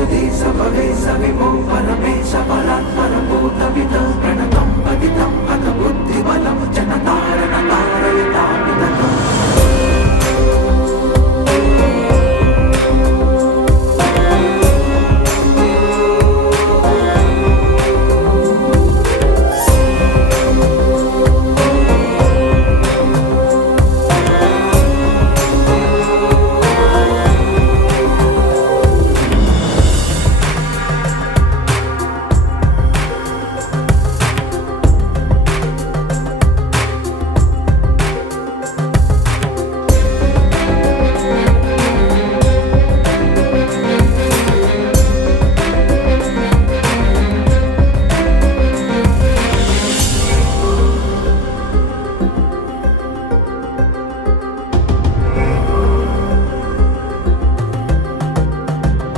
సుధీశ భవేశ విభో పరమేశ పరాత్పరభూతమిదం ప్రణతం పతితం అత బుద్ధిబలం జనతారణ తారయతామిత